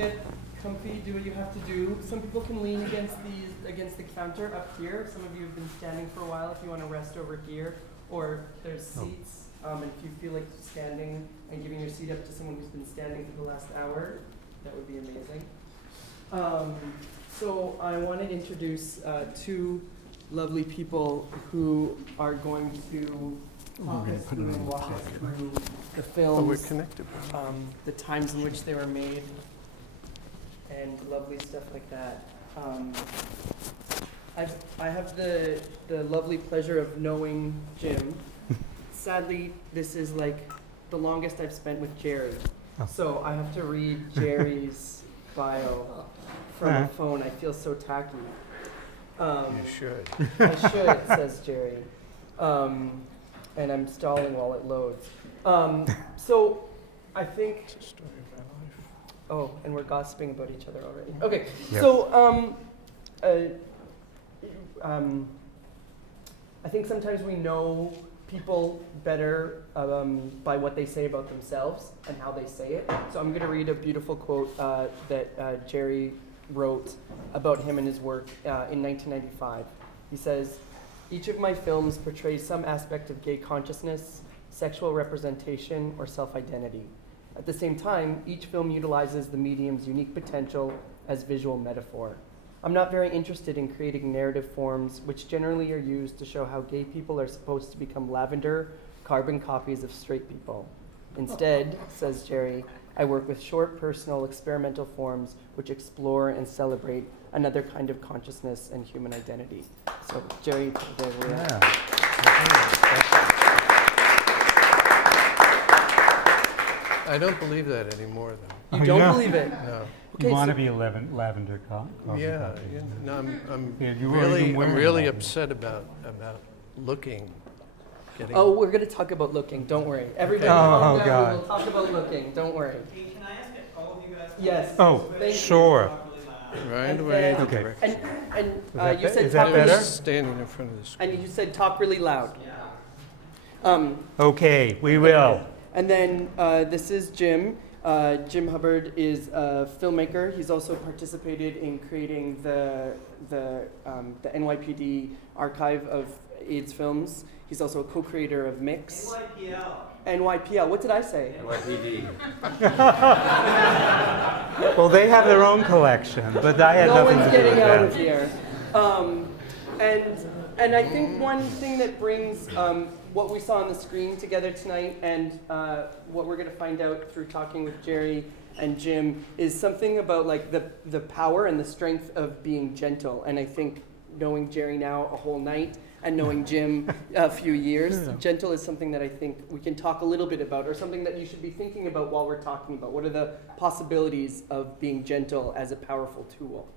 get comfy, do what you have to do. Some people can lean against the counter up here. Some of you have been standing for a while if you want to rest over here. Or there's seats, and if you feel like standing and giving your seat up to someone who's been standing for the last hour, that would be amazing. So I want to introduce two lovely people who are going to walk us through and walk us through the films, Oh, we're connected. the times in which they were made, and lovely stuff like that. I have the lovely pleasure of knowing Jim. Sadly, this is like the longest I've spent with Jerry. So I have to read Jerry's bio from a phone. I feel so tacky. You should. I should, says Jerry. And I'm stalling while it loads. So I think... It's a story of my life. Oh, and we're gossiping about each other already. Okay, Yep. so I think sometimes we know people better by what they say about themselves and how they say it. So I'm going to read a beautiful quote that Jerry wrote about him and his work in 1995. He says, "Each of my films portrays some aspect of gay consciousness, sexual representation, or self-identity. At the same time, each film utilizes the medium's unique potential as visual metaphor. I'm not very interested in creating narrative forms which generally are used to show how gay people are supposed to become lavender, carbon copies of straight people. Instead," says Jerry, "I work with short, personal, experimental forms which explore and celebrate another kind of consciousness and human identity." So, Jerry, there we are. I don't believe that anymore, though. You don't believe it? No. Okay, You want so- to be a lavender coffee. Yeah, no, I'm Yeah, you weren't even wearing really that. upset about looking, getting. Oh, we're going to talk about looking. Don't worry. Everybody, Oh, calm down. God. We'll talk about looking. Don't worry. Hey, can I ask all of you guys? Yes. Oh, Thank you. sure. Right And away. then- the Okay. direction. And you said is that talk I better? was standing in front of the screen. And you said talk really loud. Yeah. Okay, we will. And then this is Jim. Jim Hubbard is a filmmaker. He's also participated in creating the NYPD archive of AIDS films. He's also a co-creator of Mix. NYPL. NYPL. What did I say? NYPD. Well, they have their own collection, but I had No nothing one's to do with getting out of that. here. And I think one thing that brings what we saw on the screen together tonight and what we're going to find out through talking with Jerry and Jim is something about like the power and the strength of being gentle. And I think knowing Jerry now a whole night and knowing Jim a few years, gentle is something that I think we can talk a little bit about, or something that you should be thinking about while we're talking about. What are the possibilities of being gentle as a powerful tool?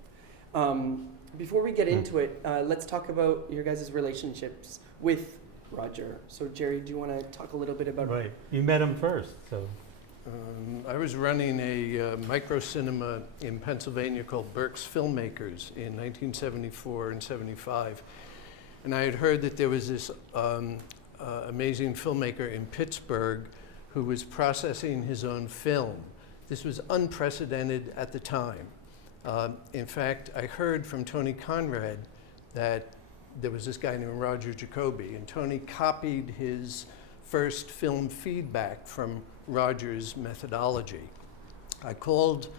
Before we get into it, let's talk about your guys' relationships with Roger. So Jerry, do you want to talk a little bit about Right, you met him first, so. I was running a micro cinema in Pennsylvania called Burke's Filmmakers in 1974 and 75. And I had heard that there was this amazing filmmaker in Pittsburgh who was processing his own film. This was unprecedented at the time. In fact, I heard from Tony Conrad that there was this guy named Roger Jacoby, and Tony copied his first film feedback from Roger's methodology. I called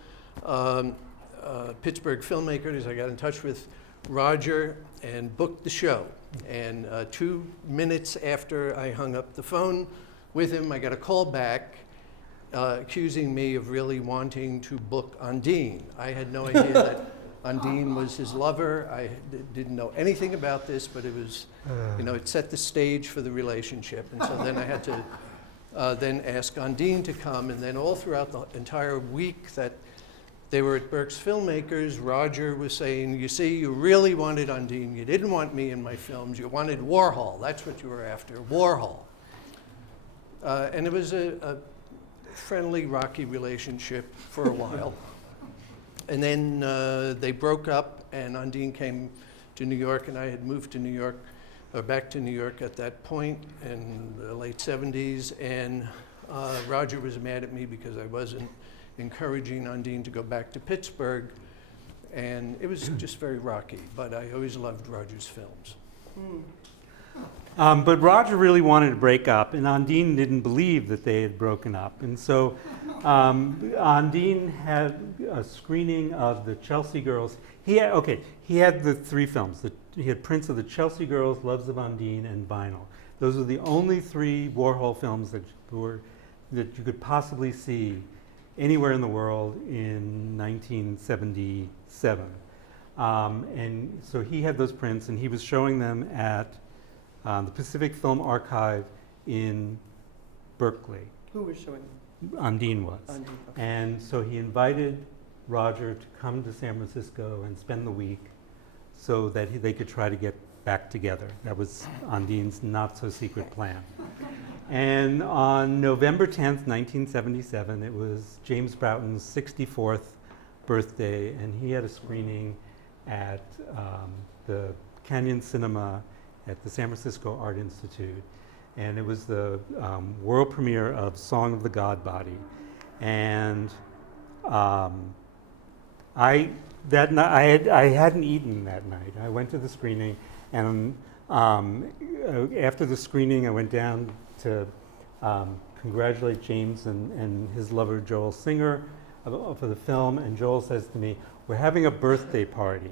Pittsburgh Filmmakers. I got in touch with Roger and booked the show. And 2 minutes after I hung up the phone with him, I got a call back accusing me of really wanting to book Undine. I had no idea that Undine was his lover. I didn't know anything about this, but it was, it set the stage for the relationship. And so then I had to then ask Undine to come. And then all throughout the entire week that they were at Burke's Filmmakers, Roger was saying, you see, you really wanted Undine. You didn't want me in my films. You wanted Warhol. That's what you were after, Warhol. And it was a friendly, rocky relationship for a while. And then they broke up, and Undine came to New York, and I had moved to New York, or back to New York at that point in the late 70s, and Roger was mad at me because I wasn't encouraging Undine to go back to Pittsburgh. And it was just very rocky, but I always loved Roger's films. But Roger really wanted to break up, and Undine didn't believe that they had broken up. And so Undine had a screening of the Chelsea Girls. He had the three films. He had prints of the Chelsea Girls, Loves of Undine, and Vinyl. Those were the only three Warhol films that you could possibly see anywhere in the world in 1977. And so he had those prints, and he was showing them at the Pacific Film Archive in Berkeley. Who was showing? Undine was. Undine, okay. And so he invited Roger to come to San Francisco and spend the week so that they could try to get back together. That was Undine's not-so-secret plan. And on November 10th, 1977, it was James Broughton's 64th birthday, and he had a screening at the Canyon Cinema at the San Francisco Art Institute. And it was the world premiere of Song of the God Body. And I hadn't eaten that night. I went to the screening, and after the screening, I went down to congratulate James and his lover Joel Singer for the film. And Joel says to me, "We're having a birthday party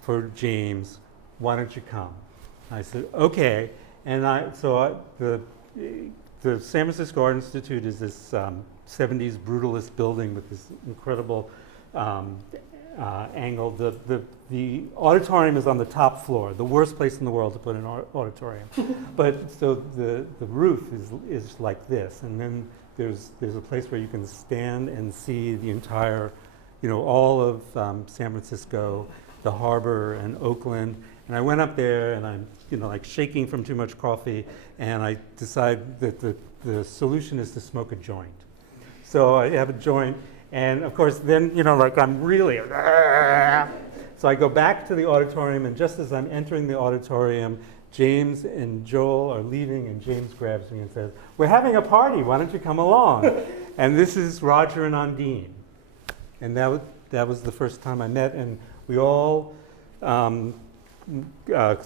for James. Why don't you come?" I said, "Okay." And the San Francisco Art Institute is this 70s brutalist building with this incredible angle. The auditorium is on the top floor, the worst place in the world to put an auditorium. But so the roof is like this, and then there's a place where you can stand and see the entire, all of San Francisco, the harbor and Oakland. And I went up there, and I'm like shaking from too much coffee, and I decide that the solution is to smoke a joint. So I have a joint. And of course, then, I'm really, so I go back to the auditorium, and just as I'm entering the auditorium, James and Joel are leaving, and James grabs me and says, "We're having a party, why don't you come along?" And this is Roger and Undine. And that was the first time I met, and we all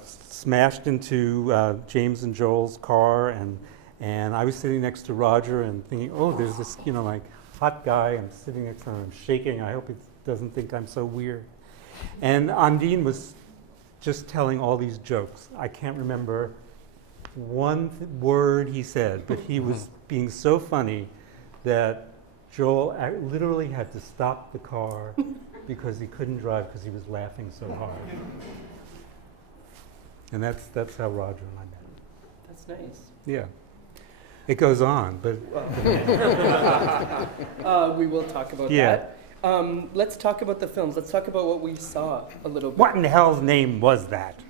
smashed into James and Joel's car, and I was sitting next to Roger and thinking, oh, there's this, hot guy. I'm sitting next to him. I'm shaking. I hope he doesn't think I'm so weird. And Undine was just telling all these jokes. I can't remember one word he said, but he was being so funny that Joel literally had to stop the car because he couldn't drive because he was laughing so hard. And that's how Roger and I met. That's nice. Yeah. It goes on, but We will talk about Yeah. that. Let's talk about the films. Let's talk about what we saw a little bit. what in the hell's name was that?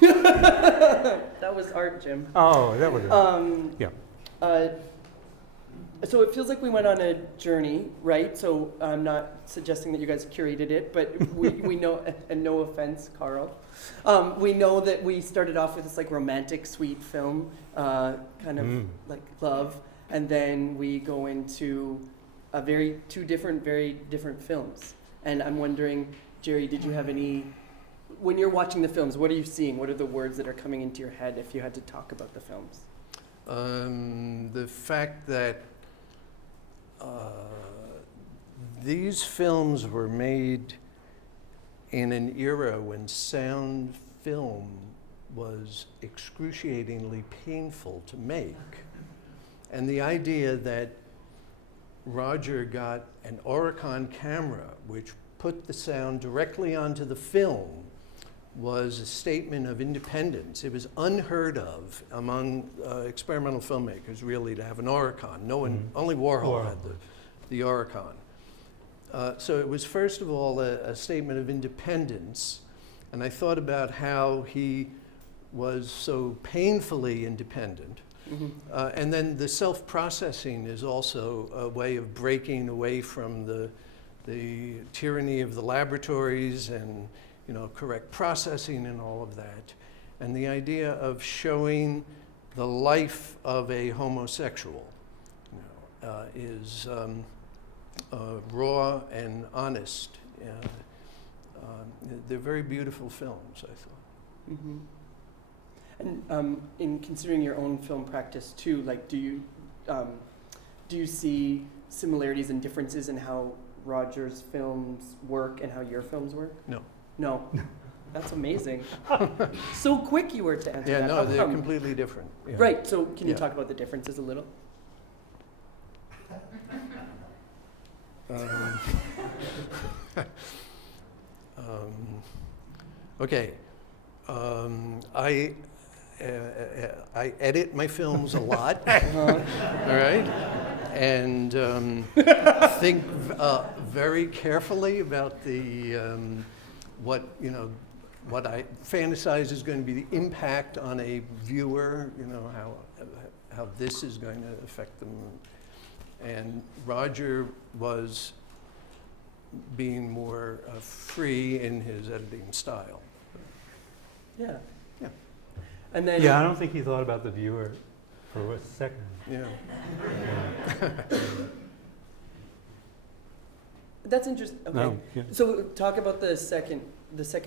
That was art, Jim. Oh, that was yeah. So it feels like we went on a journey, right? So I'm not suggesting that you guys curated it, but we know, and no offense, Carl, we know that we started off with this like romantic, sweet film, kind of like love, and then we go into two very different films. And I'm wondering, Jerry, did you have any, when you're watching the films, what are you seeing? What are the words that are coming into your head if you had to talk about the films? The fact that these films were made in an era when sound film was excruciatingly painful to make. And the idea that Roger got an Oricon camera, which put the sound directly onto the film, was a statement of independence. It was unheard of among experimental filmmakers, really, to have an Oricon. No one, only Warhol had the Oricon. So it was, first of all, a statement of independence. And I thought about how he was so painfully independent. And then the self-processing is also a way of breaking away from the tyranny of the laboratories and correct processing and all of that. And the idea of showing the life of a homosexual is raw and honest. They're very beautiful films, I thought. Mm-hmm. And in considering your own film practice too, like, do you see similarities and differences in how Roger's films work and how your films work? No. No. That's amazing. So quick you were to answer Yeah, that. no, How they're come? completely different. Yeah. Right. So can you Yeah. talk about the differences a little? Okay. I edit my films a lot, all right, and think very carefully about what I fantasize is going to be the impact on a viewer. How this is going to affect them. And Roger was being more free in his editing style. Yeah. Yeah. And then Yeah, I don't think he thought about the viewer for a second. Yeah. that's interesting. Okay. No, yeah. So talk about the second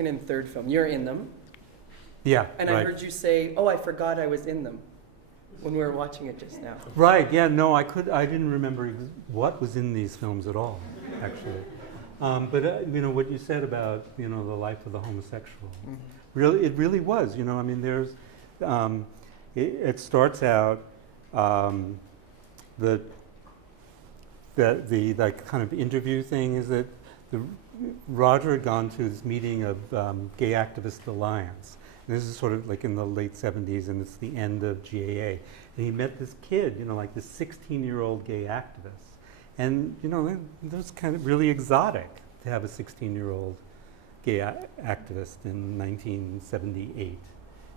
and third film. You're in them, Yeah, and right. I heard you say, "Oh, I forgot I was in them," when we were watching it just now. Right, yeah, no, I didn't remember what was in these films at all, actually. But what you said about, the life of the homosexual, it really was, I mean, there's, it starts out, the like kind of interview thing is that Roger had gone to this meeting of Gay Activist Alliance. And this is sort of like in the late 70s, and it's the end of GAA. And he met this kid, like this 16-year-old gay activist. And, it was kind of really exotic to have a 16-year-old gay activist in 1978.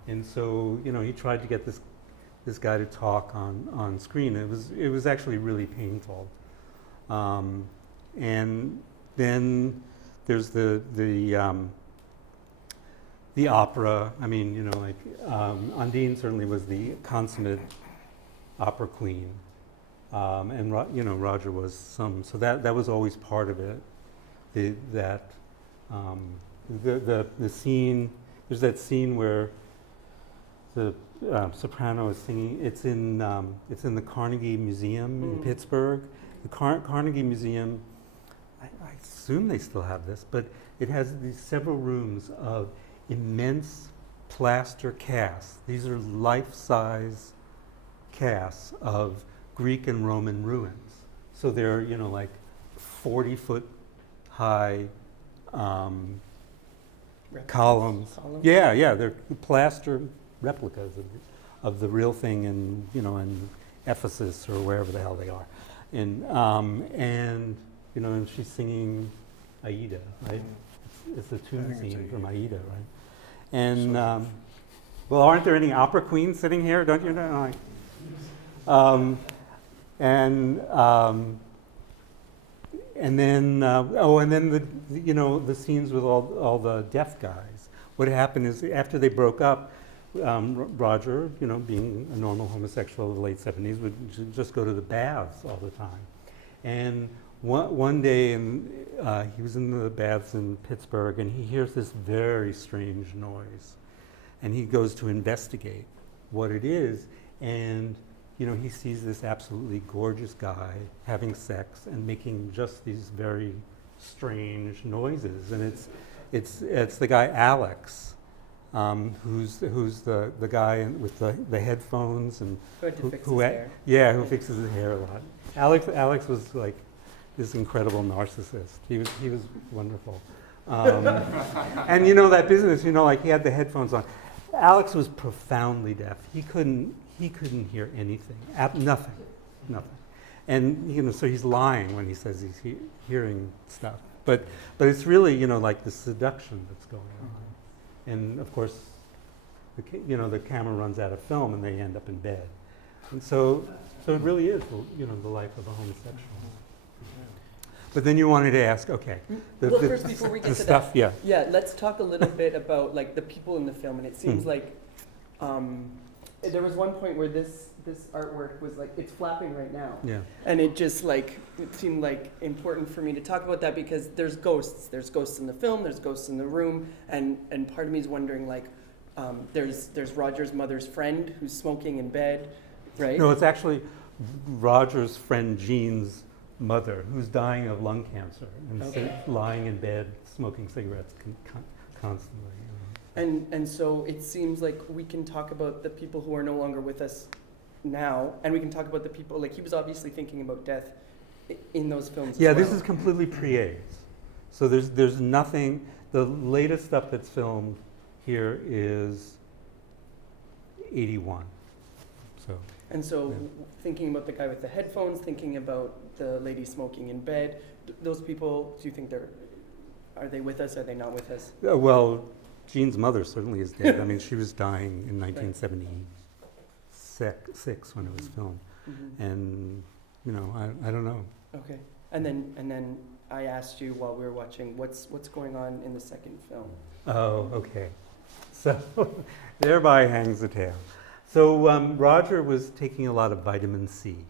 And so, he tried to get this guy to talk on screen. It was actually really painful. And then there's the opera. I mean, Undine certainly was the consummate opera queen, and Roger was some. So that was always part of it. The scene. There's that scene where the soprano is singing. It's in the Carnegie Museum in Pittsburgh. The Carnegie Museum. I assume they still have this, but it has these several rooms of immense plaster casts. These are life-size casts of Greek and Roman ruins. So they're, like 40-foot high columns. Yeah, they're plaster replicas of the real thing in Ephesus or wherever the hell they are. And she's singing Aida, right? It's the tune scene from Aida, right? And well, aren't there any opera queens sitting here? Don't you know? And then the scenes with all the deaf guys. What happened is after they broke up, Roger, being a normal homosexual of the late 70s, would just go to the baths all the time. And one day, he was in the baths in Pittsburgh, and he hears this very strange noise. And he goes to investigate what it is, and he sees this absolutely gorgeous guy having sex and making just these very strange noises. And it's the guy Alex, who's the guy with the headphones and Who fixes his hair. Yeah, who fixes his hair a lot. Alex was like this incredible narcissist. He was wonderful. And that business, like he had the headphones on. Alex was profoundly deaf. He couldn't hear anything. Nothing. And so he's lying when he says he's hearing stuff. But it's really like the seduction that's going on. And of course, the camera runs out of film and they end up in bed. And so it really is the life of a homosexual. But then you wanted to ask, okay. Well, first, before we get to stuff, that, yeah, let's talk a little bit about like the people in the film. And it seems like there was one point where this this artwork was like, it's flapping right now. Yeah. And it just like, it seemed like important for me to talk about that because there's ghosts. There's ghosts in the film, there's ghosts in the room, and part of me is wondering like, there's Roger's mother's friend who's smoking in bed, right? No, it's actually Roger's friend Jean's mother who's dying of lung cancer and lying in bed smoking cigarettes constantly. And so it seems like we can talk about the people who are no longer with us now, and we can talk about the people, like he was obviously thinking about death in those films Yeah, as well. this is completely pre-AIDS. So there's nothing, the latest stuff that's filmed here is 81. So. And so Yeah. thinking about the guy with the headphones, thinking about the lady smoking in bed, those people, do you think are they with us, are they not with us? Well, Jean's mother certainly is dead. I mean, she was dying in 1976 when it was filmed. Mm-hmm. And, you know, I don't know. Okay. And then I asked you while we were watching, what's going on in the second film? Oh, okay. So thereby hangs the tale. So Roger was taking a lot of vitamin C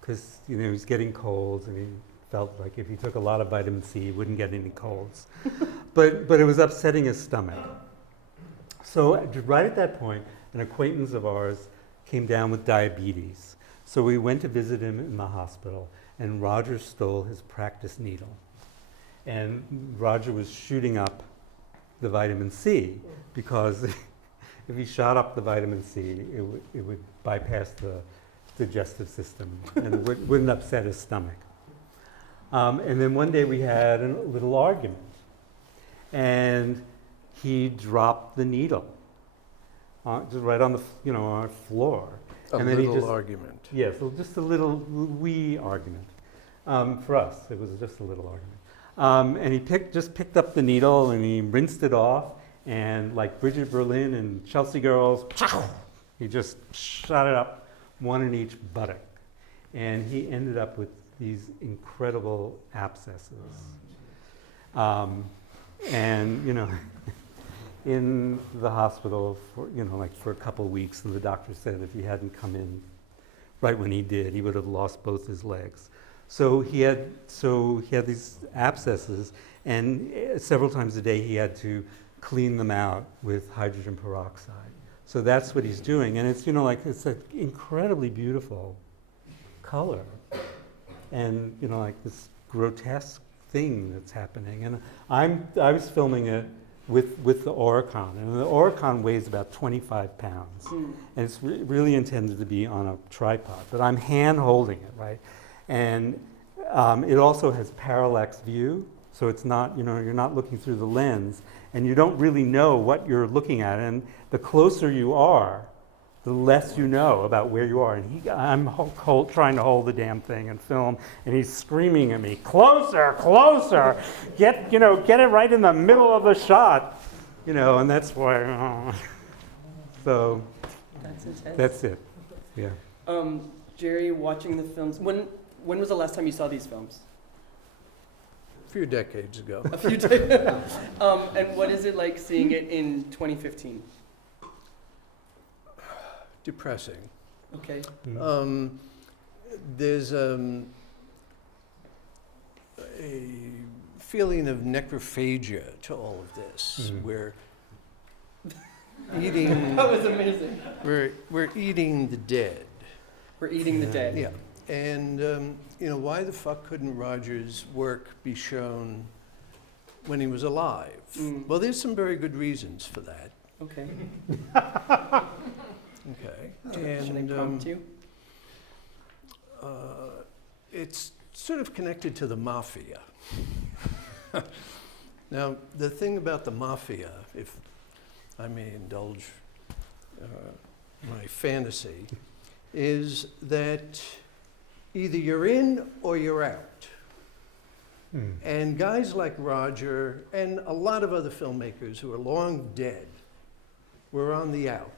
because, you know, he was getting colds and he felt like if he took a lot of vitamin C, he wouldn't get any colds. But it was upsetting his stomach. So right at that point, an acquaintance of ours came down with diabetes. So we went to visit him in the hospital, and Roger stole his practice needle. And Roger was shooting up the vitamin C because if he shot up the vitamin C, it would bypass the digestive system and it wouldn't upset his stomach. And then one day we had a little argument, and he dropped the needle just right on the on our floor. And then little argument. Yeah, so just a little wee argument. For us, it was just a little argument. And he just picked up the needle and he rinsed it off, and like Bridget Berlin and Chelsea Girls, he just shot it up, one in each buttock. And he ended up with these incredible abscesses. And, you know, in the hospital for, for a couple of weeks, and the doctor said if he hadn't come in right when he did, he would have lost both his legs. So he had these abscesses, and several times a day he had to clean them out with hydrogen peroxide. So that's what he's doing, and it's it's an incredibly beautiful color, and like this grotesque thing that's happening. And I was filming it with the Oricon, and the Oricon weighs about 25 pounds, and it's really intended to be on a tripod, but I'm hand holding it, right? And it also has parallax view, so it's not, you're not looking through the lens, and you don't really know what you're looking at. And the closer you are, the less you know about where you are. And I'm trying to hold the damn thing and film, and he's screaming at me, "Closer, closer! Get it right in the middle of the shot!" And that's why. So That's intense. that's it. Yeah. Jerry, watching the films, when was the last time you saw these films? A few decades ago. A few times. And what is it like seeing it in 2015? Depressing. Okay. There's a feeling of necrophagia to all of this. We're eating. That was amazing. We're eating the dead. We're eating the dead. Yeah. And why the fuck couldn't Roger's work be shown when he was alive? Well, there's some very good reasons for that. Okay. Okay. Should I prompt you? It's sort of connected to the mafia. Now, the thing about the mafia, if I may indulge my fantasy, is that either you're in or you're out. And guys like Roger and a lot of other filmmakers who are long dead were on the out.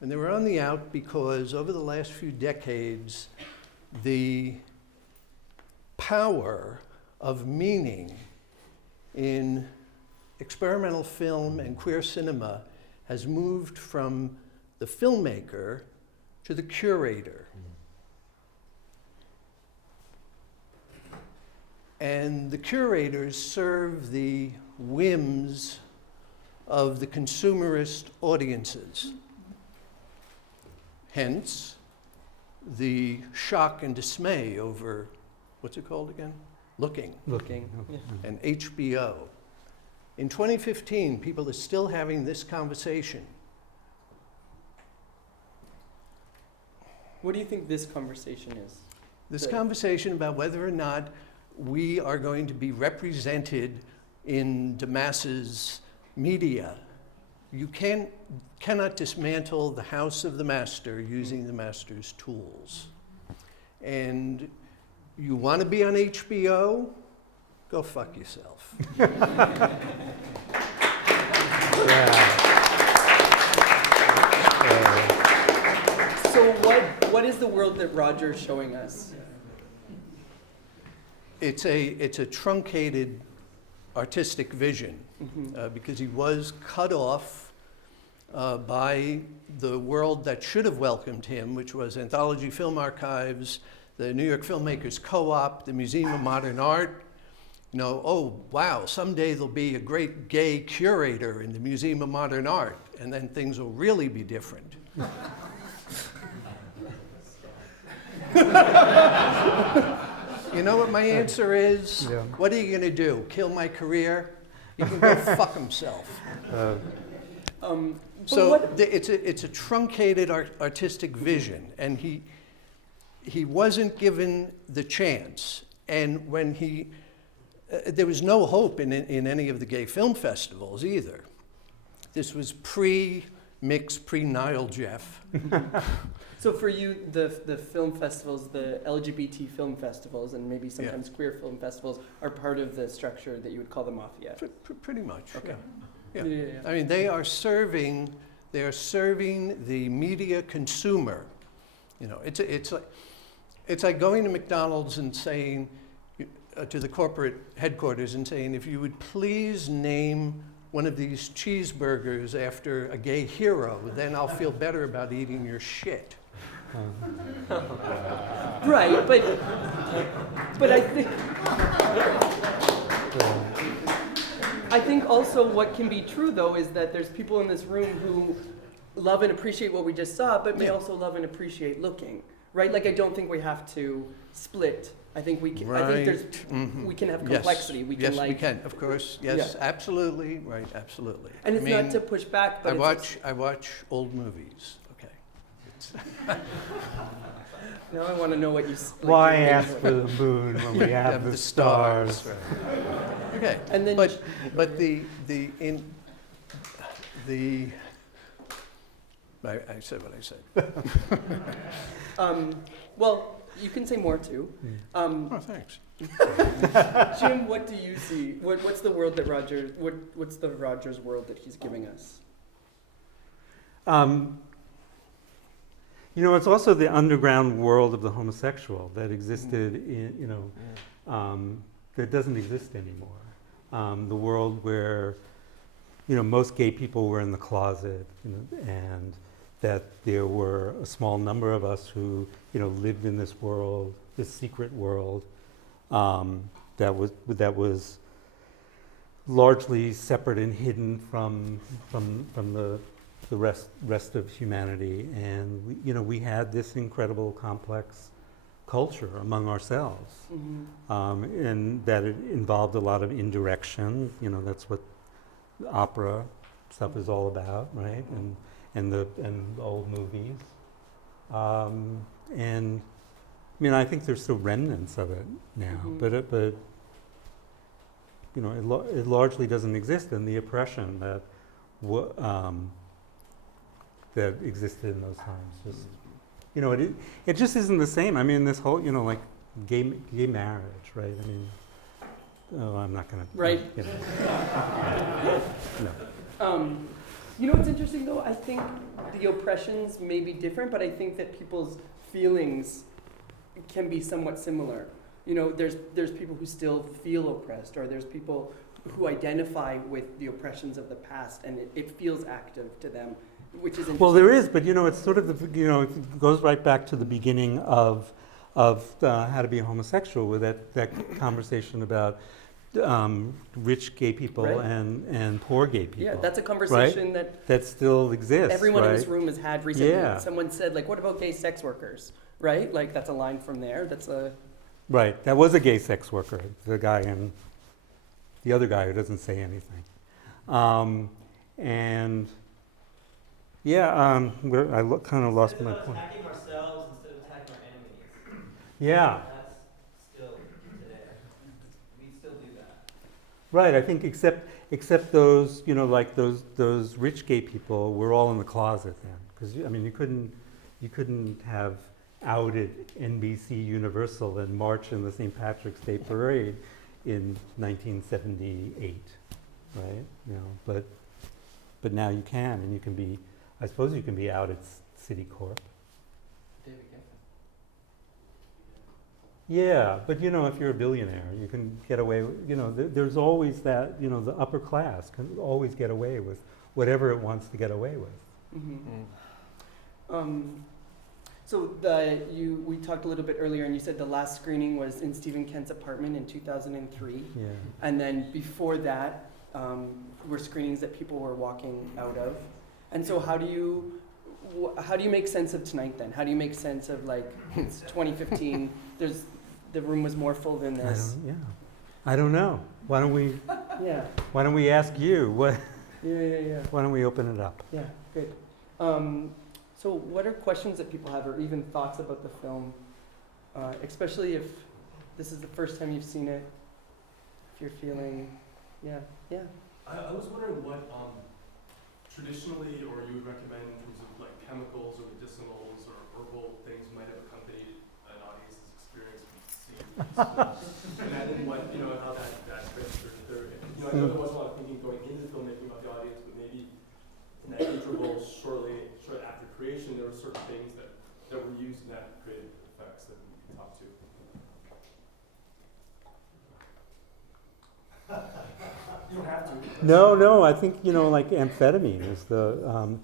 And they were on the out because over the last few decades, the power of meaning in experimental film and queer cinema has moved from the filmmaker to the curator. And the curators serve the whims of the consumerist audiences. Hence, the shock and dismay over, what's it called again? Looking. Looking. Yeah. And HBO. In 2015, people are still having this conversation. What do you think this conversation is? This The- conversation about whether or not we are going to be represented in the masses media. You cannot dismantle the house of the master using the master's tools. And you want to be on HBO? Go fuck yourself. So what is the world that Roger's showing us? It's a truncated artistic vision because he was cut off by the world that should have welcomed him, which was Anthology Film Archives, the New York Filmmakers Co-op, the Museum of Modern Art. You know, oh, wow, someday there'll be a great gay curator in the Museum of Modern Art, and then things will really be different. You know what my answer is? Yeah. What are you going to do? Kill my career? He can go fuck himself. So it's a truncated artistic vision, and he wasn't given the chance. And when there was no hope in any of the gay film festivals either. This was pre-Mix, pre-Nile Jeff. So for you, the film festivals, the LGBT film festivals, and maybe sometimes queer film festivals are part of the structure that you would call the mafia. Pretty much. Okay. Yeah. I mean, they are serving the media consumer. You know, it's like going to McDonald's and saying to the corporate headquarters and saying, if you would please name one of these cheeseburgers after a gay hero, then I'll feel better about eating your shit. Right, but I think also what can be true though is that there's people in this room who love and appreciate what we just saw, but may also love and appreciate looking. Right? Like I don't think we have to split. I think we can. Right. I think there's we can have complexity. Yes. We can yes, like. we can. Of course. Yes. Absolutely. Right. Absolutely. And it's not to push back, but I watch old movies. Okay. Now I want to know what you. Why ask for the moon when we have the stars? Right. Okay. And then, but I said what I said. well, you can say more too. Oh, thanks. Jim, what do you see? What's the world that Roger? What's the Rogers world that he's giving us? You know, it's also the underground world of the homosexual that existed in, that doesn't exist anymore. The world where, most gay people were in the closet, and that there were a small number of us who, lived in this world, this secret world, that was largely separate and hidden from the rest of humanity, and we had this incredible complex culture among ourselves, and that it involved a lot of indirection. That's what opera stuff is all about, right? And the old movies, and I think there's still remnants of it now, but it largely doesn't exist, and the oppression that that existed in those times. It just isn't the same. This whole, like gay marriage, right? I'm not gonna. Right. No. What's interesting though? I think the oppressions may be different, but I think that people's feelings can be somewhat similar. There's people who still feel oppressed, or there's people who identify with the oppressions of the past, and it feels active to them. which is interesting. Well, there is, but it's sort of it goes right back to the beginning of How to Be a Homosexual, with that conversation about rich gay people Right. and poor gay people. Yeah, that's a conversation that still exists. everyone in this right? room has had recently. Yeah. Someone said, like, what about gay sex workers? Right? Like, that's a line from there. Right. That was a gay sex worker, the guy and the other guy who doesn't say anything. And yeah, kind of lost my point. Attacking ourselves instead of attacking our enemies. Yeah. That's still today. We still do that. Right. I think except those like those rich gay people were all in the closet then, because you couldn't have outed NBC Universal and march in the St. Patrick's Day Parade in 1978, right? But now you can, and you can be, I suppose you can be out at Citicorp. Yeah, but if you're a billionaire, you can get away with, there's always that, the upper class can always get away with whatever it wants to get away with. Mm-hmm. So we talked a little bit earlier, and you said the last screening was in Stephen Kent's apartment in 2003. Yeah. And then before that, were screenings that people were walking out of. And so how do you make sense of tonight then? How do you make sense of, like, it's 2015, the room was more full than this? I don't know. Why don't we ask you? Yeah. Why don't we open it up? Yeah, good. So what are questions that people have, or even thoughts about the film, especially if this is the first time you've seen it, if you're feeling, yeah. I was wondering what traditionally, or you would recommend in terms of like chemicals or medicinals or herbal things might have accompanied an audience's experience with seeing these films. And then what, how that transferred through. I know there was a lot of thinking going into the filmmaking about the audience, but maybe in that interval shortly after creation, there were certain things that were used in that creative effects that we can talk to. You don't have to. No. I think like amphetamine is the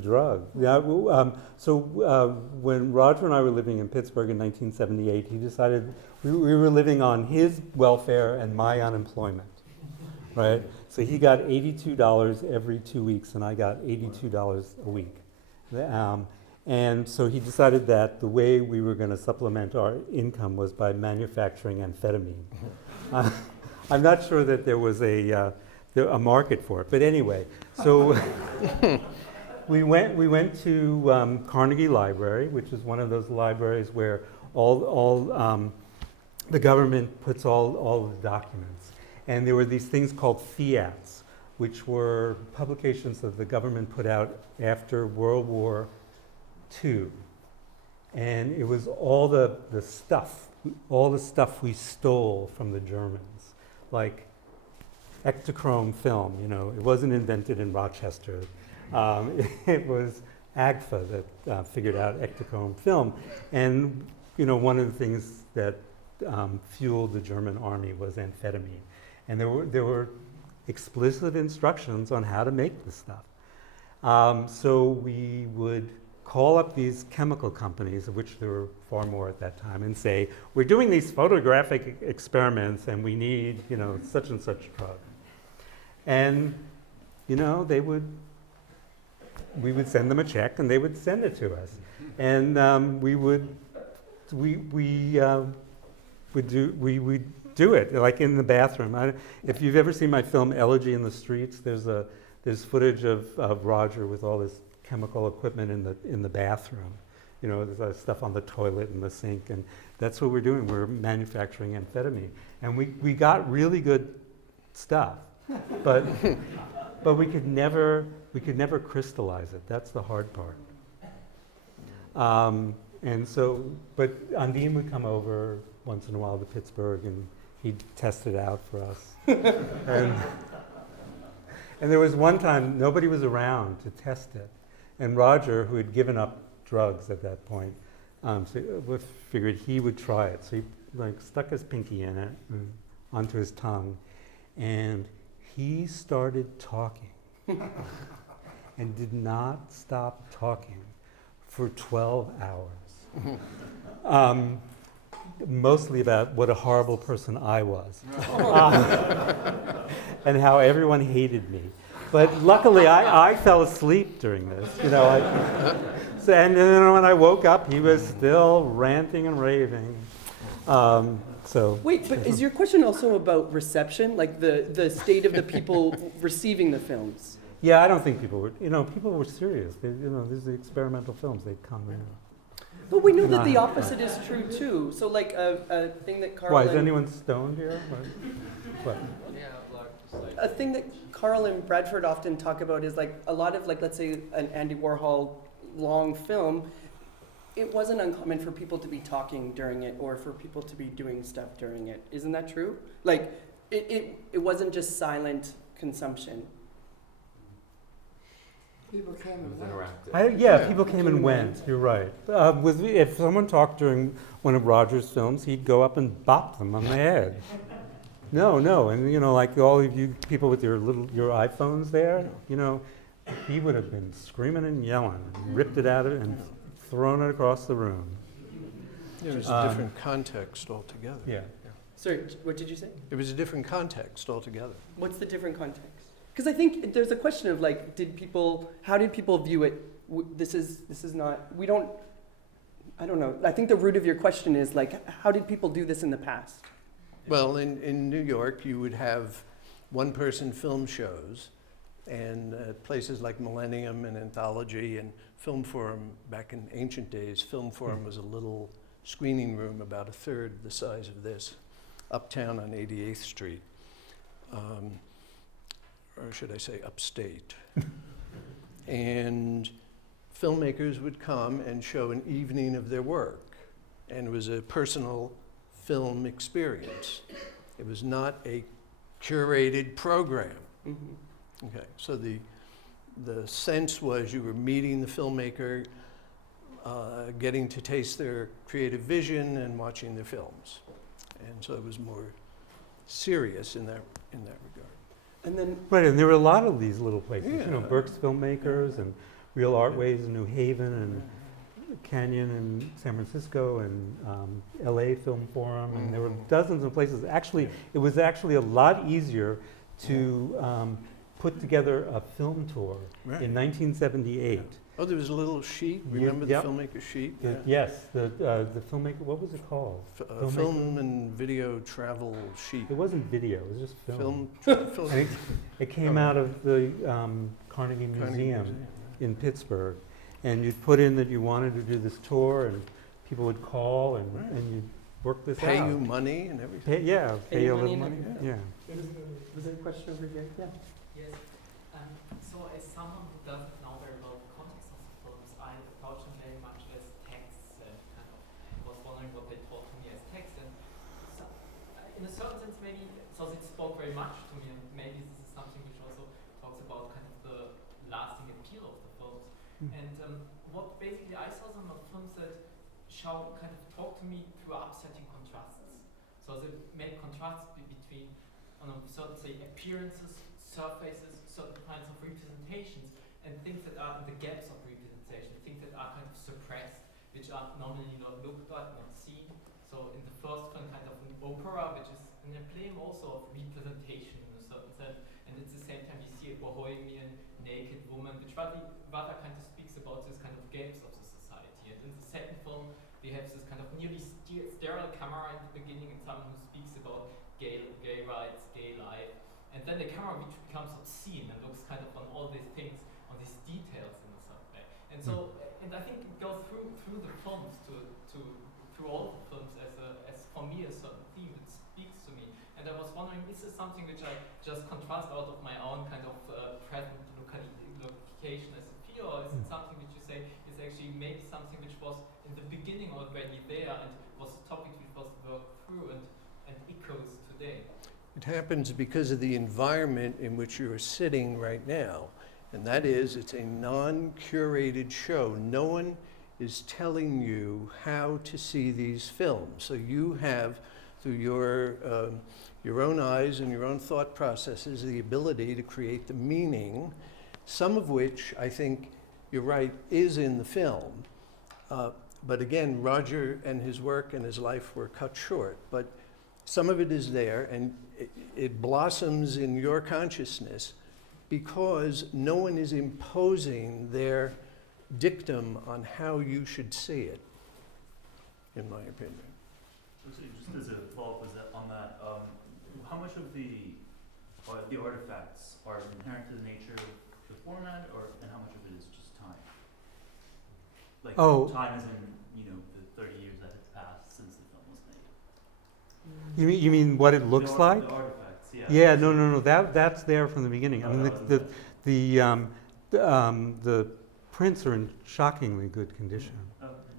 drug. Yeah. When Roger and I were living in Pittsburgh in 1978, he decided we were living on his welfare and my unemployment, right? So he got $82 every 2 weeks, and I got $82 a week. And so he decided that the way we were going to supplement our income was by manufacturing amphetamine. I'm not sure that there was a market for it, but anyway. So we went to Carnegie Library, which is one of those libraries where all the government puts all the documents. And there were these things called fiats, which were publications that the government put out after World War II. And it was all the stuff we stole from the Germans, like Ektachrome film. It wasn't invented in Rochester. It was AGFA that figured out Ektachrome film. And one of the things that fueled the German army was amphetamine. And there were explicit instructions on how to make this stuff. So we would call up these chemical companies, of which there were far more at that time, and say, we're doing these photographic experiments and we need, such and such drug. And, we would send them a check and they would send it to us. And we would do it, like in the bathroom. If you've ever seen my film Elegy in the Streets, there's footage of Roger with all this chemical equipment in the bathroom. There's stuff on the toilet and the sink, and that's what we're doing. We're manufacturing amphetamine, and we got really good stuff, but we could never crystallize it. That's the hard part. And so, but Undine would come over once in a while to Pittsburgh, and he'd test it out for us. And there was one time nobody was around to test it, and Roger, who had given up drugs at that point, figured he would try it. So he stuck his pinky in it onto his tongue, and he started talking. and did not stop talking for 12 hours. Mostly about what a horrible person I was. And how everyone hated me. But luckily, I fell asleep during this. And then when I woke up, he was still ranting and raving. Wait, but is your question also about reception, like the state of the people receiving the films? Yeah, I don't think people were serious. These are experimental films. They'd come in. But we know that the opposite is true too. So like a thing that Carl Why, is anyone stoned here? What? A thing that Carl and Bradford often talk about is like a lot of like, let's say an Andy Warhol long film, it wasn't uncommon for people to be talking during it or for people to be doing stuff during it. Isn't that true? Like it wasn't just silent consumption. People came and went. People came and went. You're right. If someone talked during one of Roger's films, he'd go up and bop them on the head. No, and like all of you people with your iPhones there, he would have been screaming and yelling, and ripped it out of it and thrown it across the room. It was a different context altogether. Yeah. Sorry, what did you say? It was a different context altogether. What's the different context? Because I think there's a question of like, how did people view it? This is not, I don't know. I think the root of your question is like, how did people do this in the past? Well, in New York, you would have one-person film shows, and places like Millennium and Anthology and Film Forum, back in ancient days, Film Forum was a little screening room about a third the size of this, uptown on 88th Street. Or should I say upstate. And filmmakers would come and show an evening of their work. And it was a personal film experience. It was not a curated program. Mm-hmm. Okay, so the sense was you were meeting the filmmaker, getting to taste their creative vision and watching their films. And so it was more serious in that regard. And then Right, and there were a lot of these little places. Yeah. Burke's Filmmakers and Real Artways in New Haven and Canyon in San Francisco and LA Film Forum, and there were dozens of places. Actually, it was actually a lot easier to put together a film tour Right. in 1978. Oh, there was a little sheet. Ye- Remember the yep. filmmaker sheet? Yes, the filmmaker, what was it called? Filmmaker? Film and video travel sheet. It wasn't video, it was just film. Film. And it came out of the Carnegie Museum Museum. in Pittsburgh. And you'd put in that you wanted to do this tour, and people would call, and, Right. and you'd work this Pay out. you money and everything. Pay you a money little and money. everything. Yeah. was there a question over here? Yeah. Yes. So as someone who doesn't know very well the context of the films, I approach them very much as texts and kind of was wondering what they taught to me as text. And so, in a certain sense, maybe, so it spoke very much to me, and maybe this is something which also talks about kind of the lasting appeal of the films. And what basically I saw some of films that kind of talk to me through upsetting contrasts. So they make contrasts between certain, say, appearances, surfaces, certain kinds of representations, and things that are in the gaps of representation, things that are kind of suppressed, which are normally not looked at, not seen. So in the first film, kind of an opera, which is an emblem also of representation in a certain sense, and at the same time you see a bohemian, naked woman, which rather kind of speaks about this kind of gaps of the society. And in the second film, we have this kind of nearly sterile camera in the beginning, and someone who speaks about gay rights, gay life, and then the camera which becomes obscene and looks kind of on all these things, on these details in a certain way. And so, and I think it goes through the films through all the films as for me a certain theme that speaks to me. And I was wondering, is this something which I just contrast out of my own kind of present location as a feel, or is it something which you say is actually maybe something which was in the beginning already there and was a topic which was worked through and echoes today? It happens because of the environment in which you're sitting right now, and that is it's a non-curated show. No one is telling you how to see these films. So you have, through your own eyes and your own thought processes, the ability to create the meaning. some of which I think you're right is in the film. But again, Roger and his work and his life were cut short. But some of it is there, and it blossoms in your consciousness because no one is imposing their dictum on how you should see it, in my opinion. So just as a follow-up on that, how much of the artifacts are inherent to the nature of the format, and how much of it is just time? Like time is in the 30 years that has passed since the film was made. You mean what it looks like? The artifacts, yeah. Yeah, no. That's there from the beginning. I mean, the prints are in shockingly good condition.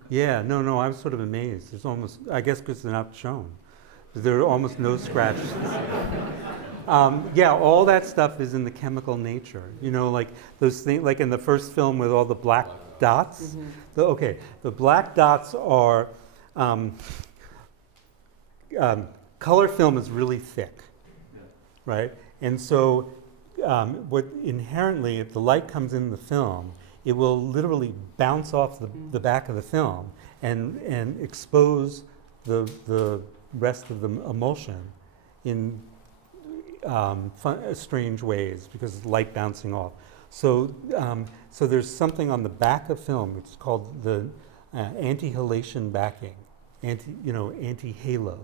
Yeah, no, I was sort of amazed. There's almost, I guess because they're not shown, there are almost no scratches. Yeah, all that stuff is in the chemical nature. Like those things, like in the first film with all the black dots. Mm-hmm. The black dots are, color film is really thick, right? And so what inherently, if the light comes in the film, it will literally bounce off the back of the film and expose the rest of the emulsion in strange ways because of light bouncing off. So there's something on the back of film. It's called the anti-halation backing, anti-halo,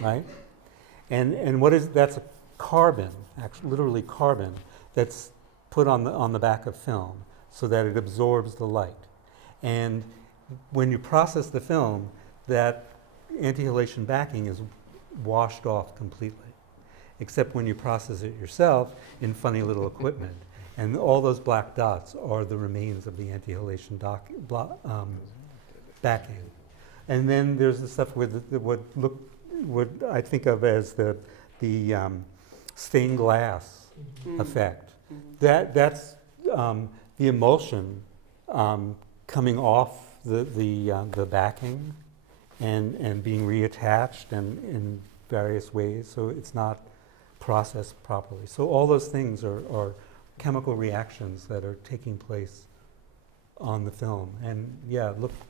right? And what is that's a carbon, actually, literally carbon, that's put on the back of film so that it absorbs the light. And when you process the film, that anti-halation backing is washed off completely, except when you process it yourself in funny little equipment. And all those black dots are the remains of the anti-halation backing. And then there's the stuff with what I think of as the stained glass effect. That's the emulsion coming off the backing and being reattached and in various ways, so it's not processed properly. So all those things are chemical reactions that are taking place on the film. And yeah, it looked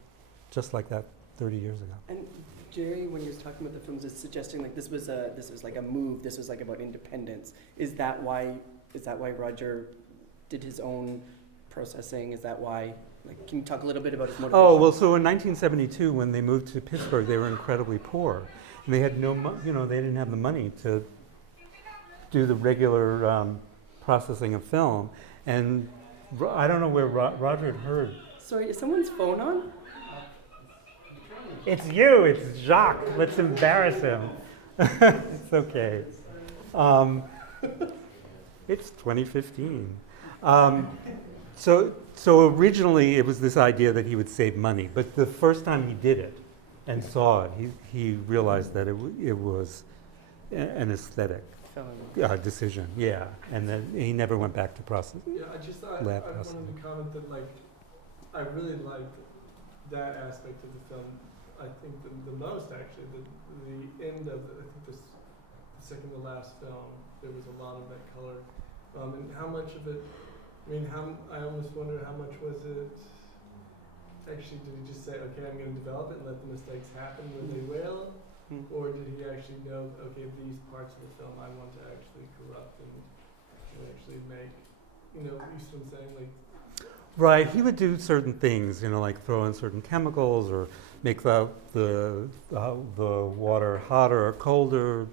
just like that 30 years ago. And Jerry, when you're talking about the films, is suggesting like this was like a move. This was like about independence. Is that why Roger did his own processing? Is that why? Like, can you talk a little bit about his motivation? Oh well, so in 1972, when they moved to Pittsburgh, they were incredibly poor, and they had they didn't have the money to do the regular processing of film. And I don't know where Roger had heard. Sorry, is someone's phone on? It's you, it's Jacques. Let's embarrass him. It's okay. It's 2015. So originally it was this idea that he would save money, but the first time he did it and saw it, he realized that it was an aesthetic decision. Yeah, and then he never went back to process. Yeah, I wanted to comment that I really liked that aspect of the film. I think the most actually, the end of I think the second to last film, there was a lot of that color, and how much of it. I mean, I almost wonder how much was it. Actually, did he just say, "Okay, I'm going to develop it and let the mistakes happen when they will," or did he actually know, "Okay, these parts of the film I want to actually corrupt and actually make," you see what I'm saying, like. Right, he would do certain things, like throw in certain chemicals or make the water hotter or colder,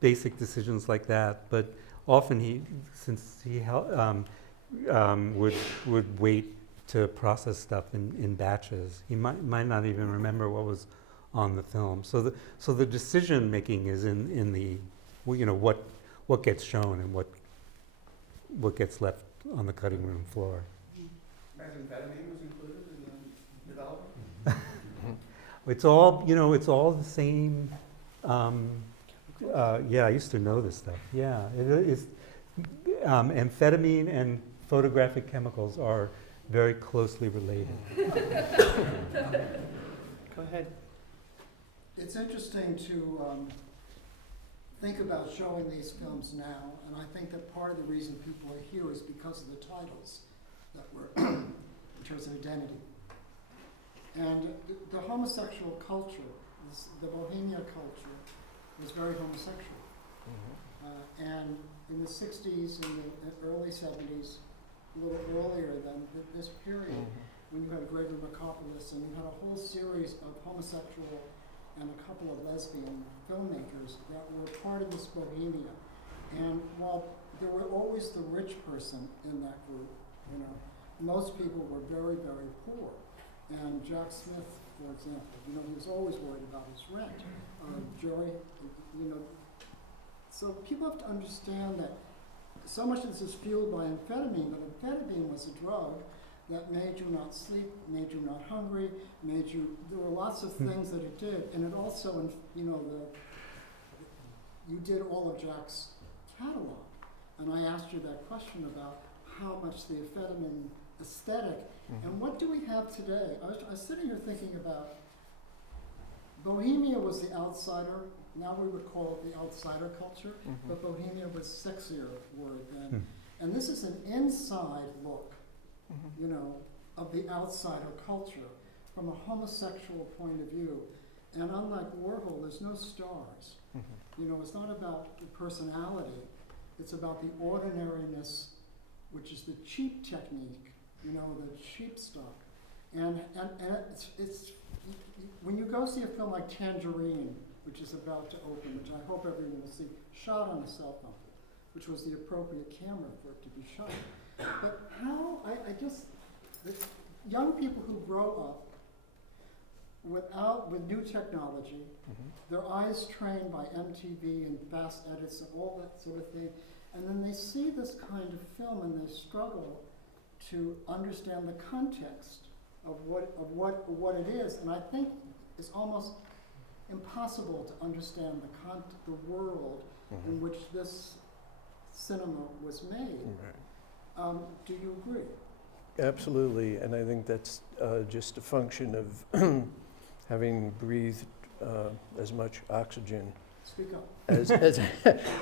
basic decisions like that. But often since he would wait to process stuff in batches, he might not even remember what was on the film. So the decision making is in the what gets shown and what gets left on the cutting room floor. Methamphetamine was included in the development? It's all the same. Yeah, I used to know this stuff. Yeah, it's amphetamine and photographic chemicals are very closely related. Go ahead. It's interesting to think about showing these films now, and I think that part of the reason people are here is because of the titles that were in terms of identity. And the homosexual culture, the Bohemia culture, was very homosexual. And in the 60s and the early 70s, a little earlier than this period, when you had Gregory Makopoulos and you had a whole series of homosexual and a couple of lesbian filmmakers that were part of this Bohemia. And while there were always the rich person in that group, you know, most people were very, very poor. And Jack Smith, for example, you know, he was always worried about his rent. Joey, you know, so people have to understand that so much of this is fueled by amphetamine, but amphetamine was a drug that made you not sleep, made you not hungry, made you, there were lots of things that it did. And it also, you know, you did all of Jack's catalog. And I asked you that question about how much the amphetamine aesthetic, and what do we have today? I was sitting here thinking about, Bohemia was the outsider. Now we would call it the outsider culture, but Bohemia was a sexier word then. And this is an inside look, you know, of the outsider culture from a homosexual point of view. And unlike Warhol, there's no stars. You know, it's not about the personality, it's about the ordinariness, which is the cheap technique, you know, the cheap stuff. And it's when you go see a film like Tangerine, which is about to open, which I hope everyone will see, shot on a cell phone, which was the appropriate camera for it to be shot. But how, the young people who grow up with new technology, their eyes trained by MTV and fast edits and all that sort of thing, and then they see this kind of film and they struggle to understand the context of what it is, and I think it's almost impossible to understand the world in which this cinema was made. Do you agree? Absolutely, and I think that's just a function of having breathed as much oxygen. Speak up.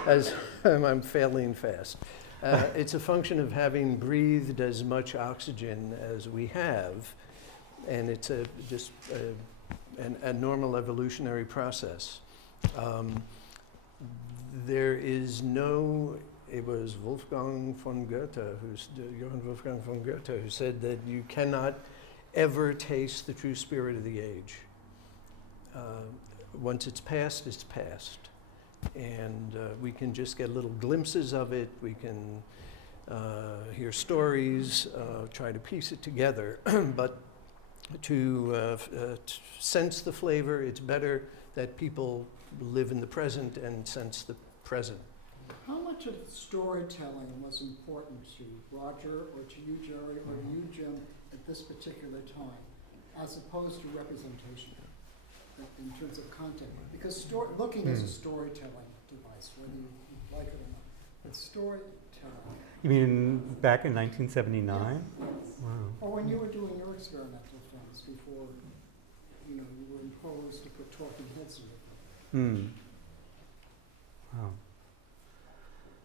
As I'm failing fast. It's a function of having breathed as much oxygen as we have, and it's just a normal evolutionary process. There is no, it was Johann Wolfgang von Goethe, who said that you cannot ever taste the true spirit of the age. Once it's past, it's past. And we can just get little glimpses of it. We can hear stories, try to piece it together. But to sense the flavor, it's better that people live in the present and sense the present. How much of storytelling was important to Roger or to you, Jerry, or to you, Jim, at this particular time, as opposed to representation in terms of content? Because looking is a storytelling device, whether you like it or not. It's storytelling. You mean back in 1979? Yes. Wow. Or when you were doing your experimental films before, you know, you were imposed to put talking heads in your film.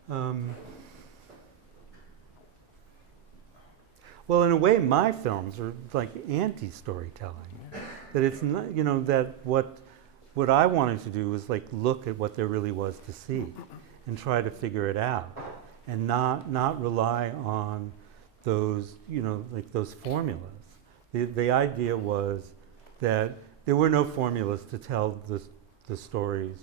Wow. Well, in a way, my films are like anti-storytelling. That it's not, you know, that what I wanted to do was like look at what there really was to see, and try to figure it out, and not rely on those, you know, like those formulas. The idea was that there were no formulas to tell the stories.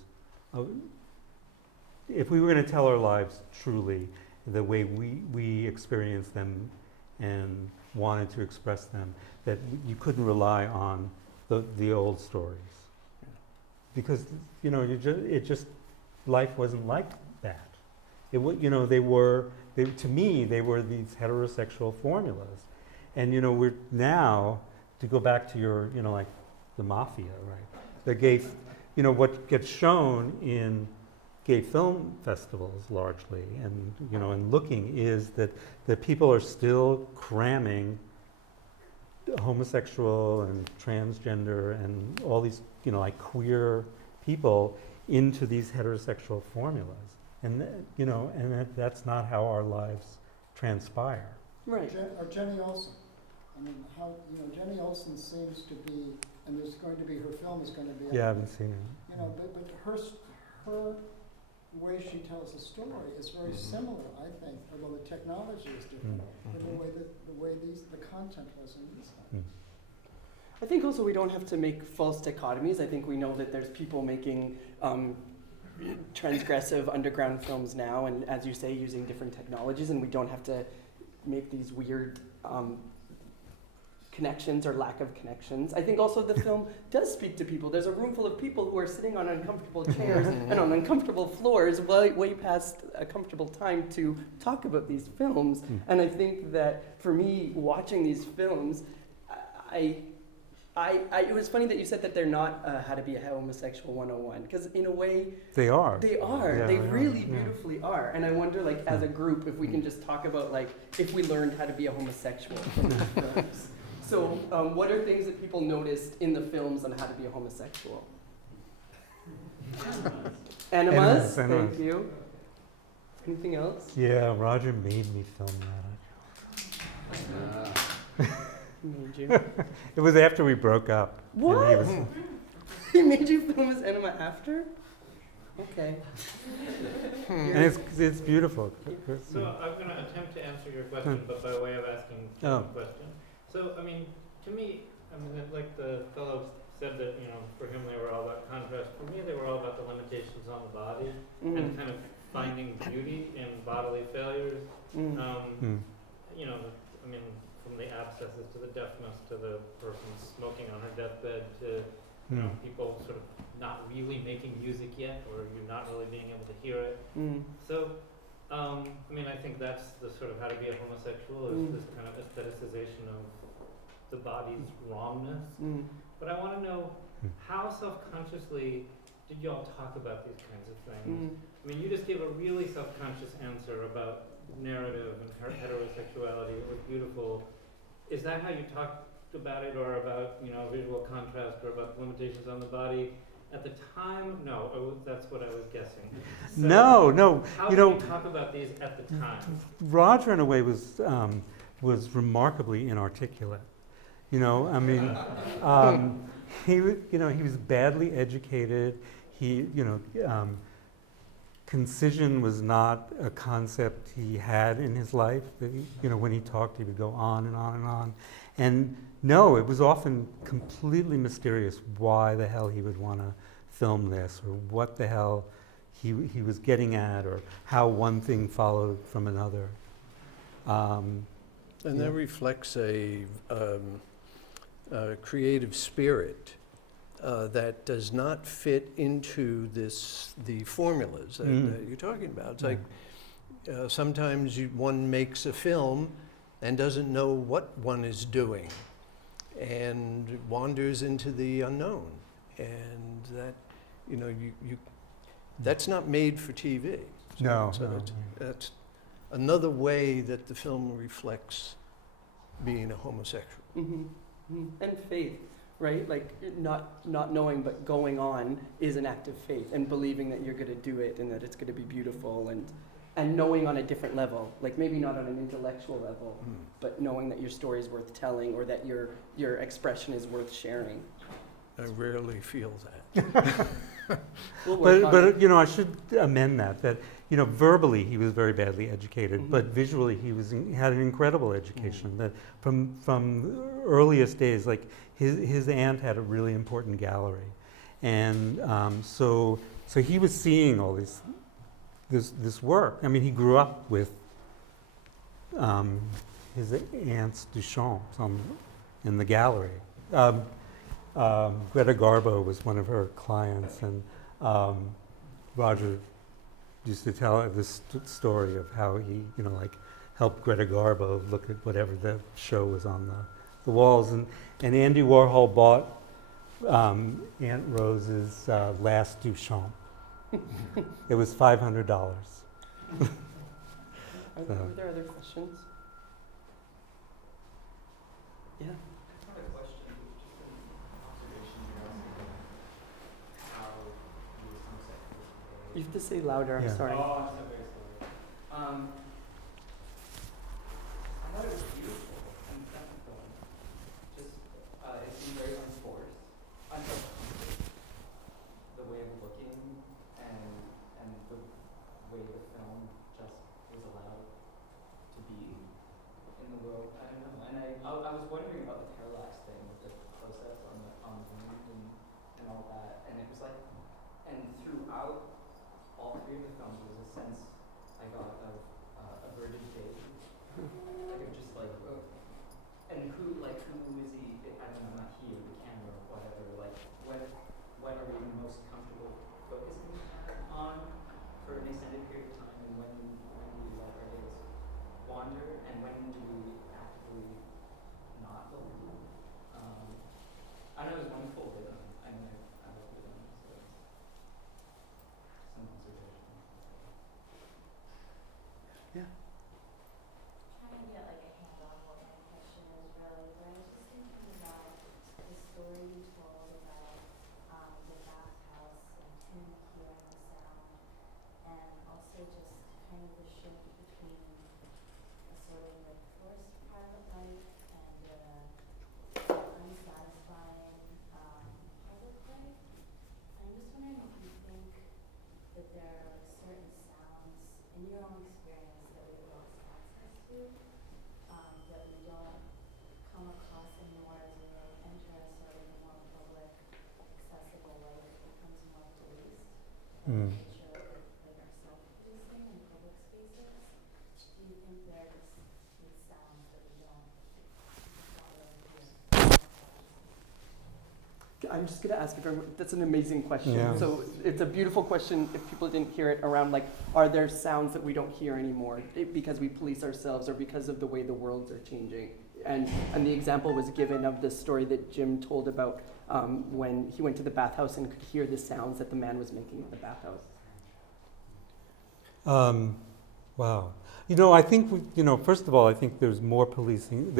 If we were going to tell our lives truly the way we experienced them and wanted to express them, that you couldn't rely on the old stories, because you know life wasn't like that. You know, to me they were these heterosexual formulas, and you know we're now, to go back to your, you know, like the mafia, right? The gay, you know, what gets shown in gay film festivals largely, and you know, and looking, is that people are still cramming homosexual and transgender and all these, you know, like queer people into these heterosexual formulas. And, that's not how our lives transpire. Right. Or Jenny Olsen. I mean, Jenny Olsen seems to be, and there's going to be, her film is going to be. Yeah, I haven't seen it. But her way she tells the story is very similar, I think, although the technology is different, in the way the content was in this one. I think also we don't have to make false dichotomies. I think we know that there's people making transgressive underground films now, and as you say, using different technologies, and we don't have to make these weird connections or lack of connections. I think also the film does speak to people. There's a room full of people who are sitting on uncomfortable chairs and on uncomfortable floors way past a comfortable time to talk about these films. And I think that for me, watching these films, it was funny that you said that they're not How to Be a Homosexual 101, because in a way They are. they are. Yeah, they they are. really Yeah. beautifully are. And I wonder, like, as a group, if we can just talk about, like, if we learned how to be a homosexual from the films. So what are things that people noticed in the films on how to be a homosexual? Enemas. Thank you. Anything else? Yeah, Roger made me film that. Made you. It was after we broke up. and What? he was- He made you film his enema after? Okay. and it's beautiful. So I'm going to attempt to answer your question, but by way of asking a question. So, I mean, to me, like the fellow said that, for him they were all about contrast. For me, they were all about the limitations on the body and kind of finding beauty in bodily failures. From the abscesses to the deafness to the person smoking on her deathbed to people sort of not really making music yet, or you're not really being able to hear it. So, I think that's the sort of how to be a homosexual is this kind of aestheticization of the body's wrongness. But I want to know, how self-consciously did you all talk about these kinds of things? You just gave a really self-conscious answer about narrative and heterosexuality. It was beautiful. Is that how you talked about it, or about visual contrast, or about the limitations on the body? At the time, no, that's what I was guessing. So No. How did you talk about these at the time? Roger, in a way, was remarkably inarticulate. He was badly educated. Concision was not a concept he had in his life. That when he talked, he would go on and on and on. And no, it was often completely mysterious why the hell he would want to film this, or what the hell he was getting at, or how one thing followed from another. And that reflects a creative spirit that does not fit into the formulas that you're talking about. It's like sometimes one makes a film and doesn't know what one is doing, and wanders into the unknown, and that that's not made for TV. That's another way that the film reflects being a homosexual. And faith, right? Like not knowing but going on is an act of faith, and believing that you're going to do it and that it's going to be beautiful, and knowing on a different level, like maybe not on an intellectual level, but knowing that your story is worth telling, or that your expression is worth sharing. I rarely feel that. We'll work on it. But I should amend that verbally he was very badly educated, but visually he had an incredible education. That from the earliest days, like his aunt had a really important gallery, and so he was seeing all this work. He grew up with his aunt's Duchamps in the gallery. Greta Garbo was one of her clients, and Roger used to tell this story of how he, helped Greta Garbo look at whatever the show was on the walls. And Andy Warhol bought Aunt Rose's last Duchamp. It was $500. Are there other questions? Yeah. I have a question, just an observation here. How he was homosexual have to say louder, I'm Yeah. sorry. Oh, I'm so very sorry. I thought it was beautiful in the second film. Just, it seemed very unforced. The way of looking and the way the film just was allowed to be in the world. I don't know. And I was wondering about the parallax thing with the close-ups on the wind and all that. And it was like, and throughout all three of the films, there was a sense I got of averted gaze. Like of just like, and who is he? I don't know, not he or the camera or whatever. Like, what are we most comfortable focusing on for an extended period of time, and when do we let our gaze wander, and when do we actively not look? I know it was wonderful, but I mean, I loved it, so it's some observation. Trying to get like a handle on what my question is really, but I was just thinking about the story you told about the bathhouse and him hearing the sound, and also just kind of the shift between a sort of like forced private life and unsatisfying public life. I'm just wondering if you think that there are like certain sounds in your own experience that we've lost access to, that we don't come across anymore as we like enter a sort of more public, accessible life becomes more policed. Mm. Nature of like our self-policing in public spaces. Do you think there's these sounds that we don't really hear? I'm just going to ask if everyone, that's an amazing question. Yeah. So it's a beautiful question if people didn't hear it around like, are there sounds that we don't hear anymore because we police ourselves or because of the way the worlds are changing? And the example was given of the story that Jim told about when he went to the bathhouse and could hear the sounds that the man was making in the bathhouse. Wow. You know, I think, first of all, I think there was more policing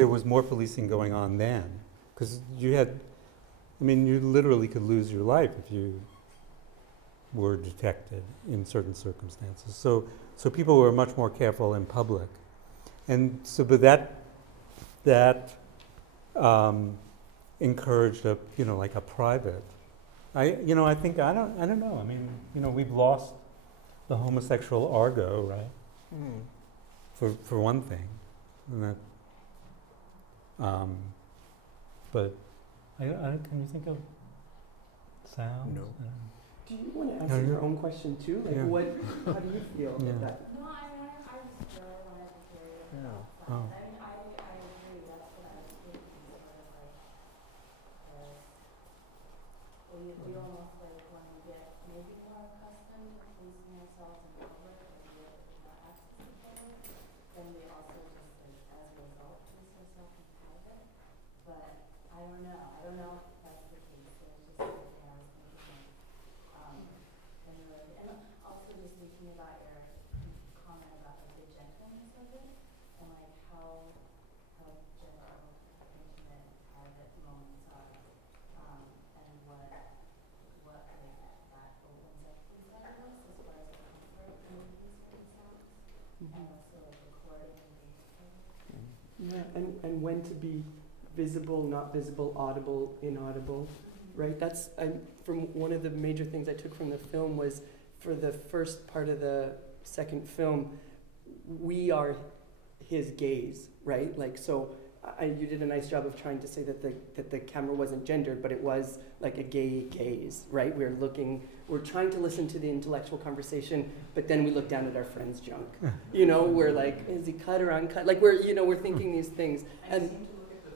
going on then. Because you literally could lose your life if you were detected in certain circumstances. So people were much more careful in public. And so, but that encouraged a private. I don't know. I mean, we've lost the homosexual argot, right? For one thing, and that. But can you think of sounds? No. Do you want to answer your own question too? Like, Yeah. how do you feel Yeah. about that? No, I just really wanted to hear your thoughts Oh. on it. I mean, I agree. That's what I was thinking. Sort of like, we almost like when we get maybe more accustomed to policing ourselves in public and we have more access to public, then we also just like as a result police ourselves in private. But I don't know. I don't know if that's the case. It was just something I was thinking of. And also just thinking about your comment about like the gentleness of it and like how gentle, intimate, private moments are, and what like that opens up inside of us as far as like comfort in making certain sounds, and also like recording and being recorded. Yeah, and when to be visible, not visible, audible, inaudible, right? That's from one of the major things I took from the film was for the first part of the second film, we are his gaze, right? Like, so you did a nice job of trying to say that the camera wasn't gendered, but it was like a gay gaze, right? We're trying to listen to the intellectual conversation, but then we look down at our friend's junk. We're like, is he cut or uncut? Like we're thinking these things. I seem to look at the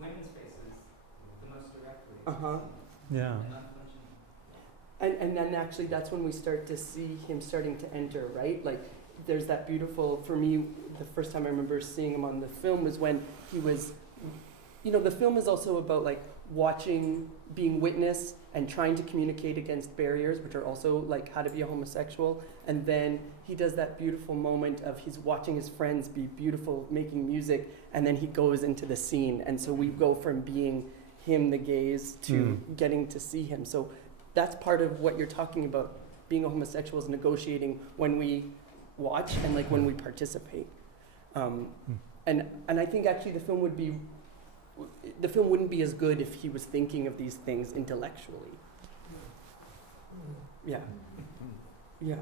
women's faces the most directly. Uh-huh. Yeah. And then actually that's when we start to see him starting to enter, right? Like there's that beautiful, for me, the first time I remember seeing him on the film was when he was, the film is also about like watching, being witness and trying to communicate against barriers, which are also like how to be a homosexual. And then he does that beautiful moment of he's watching his friends be beautiful, making music, and then he goes into the scene. And so we go from being him, the gaze, to getting to see him. So that's part of what you're talking about, being a homosexual is negotiating when we watch and like when we participate. And I think actually the film wouldn't be as good if he was thinking of these things intellectually. Yeah. Yeah.